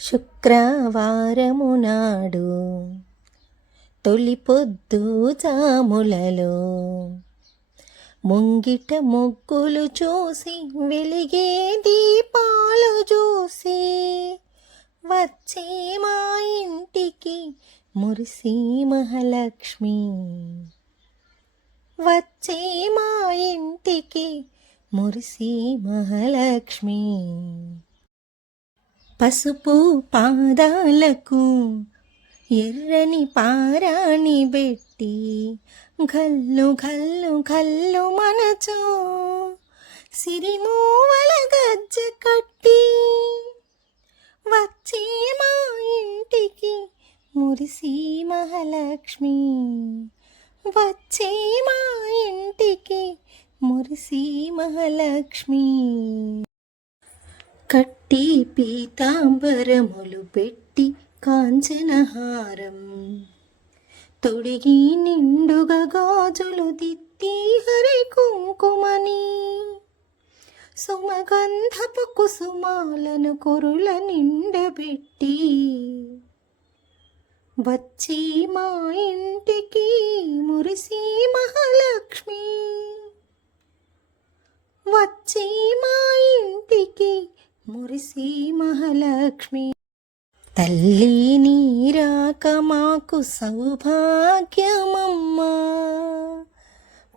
శుక్రవారము నాడు తొలి పొద్దు జాములలో ముంగిట ముగ్గులు చూసి వెలిగే దీపాలు చూసి వచ్చే మా ఇంటికి మురిసి మహాలక్ష్మి, వచ్చే మా ఇంటికి మురిసి మహాలక్ష్మి. పసుపు పాదాలకు ఎర్రని పారాణి పెట్టి గల్లు గల్లు గల్లు మనచో సిరిమూవల గజ్జ కట్టి వచ్చే మా ఇంటికి మురిసి మహాలక్ష్మి, వచ్చే మా ఇంటికి మురిసి మహాలక్ష్మి. కట్టి పీతాంబరములు పెట్టి కాంచనహారం తొడిగి నిండుగా గాజులు దిత్తి హరి కుంకుమని సుమగంధపు కుసుమాలను కొరుల నిండబెట్టి వచ్చి మా ఇంటికి మురిసి మహాలక్ష్మి, వచ్చి మా ఇంటికి మురిసి మహాలక్ష్మి. తల్లి నీరాక మాకు సౌభాగ్యమమ్మా,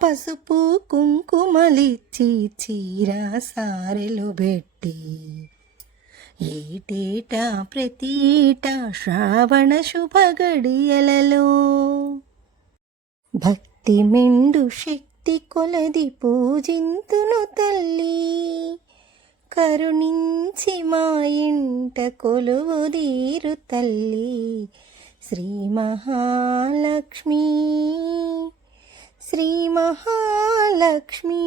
పసుపు కుంకుమలిచ్చి చీరా సారెలు పెట్టి ఏటేటా ప్రతి ఏటా శ్రావణ శుభ గడియలలో భక్తి మెండు శక్తి కొలది పూజింతును తల్లి, కరుణించి మా ఇంట కొలువుదీరు తల్లి శ్రీ మహాలక్ష్మి, శ్రీ మహాలక్ష్మి.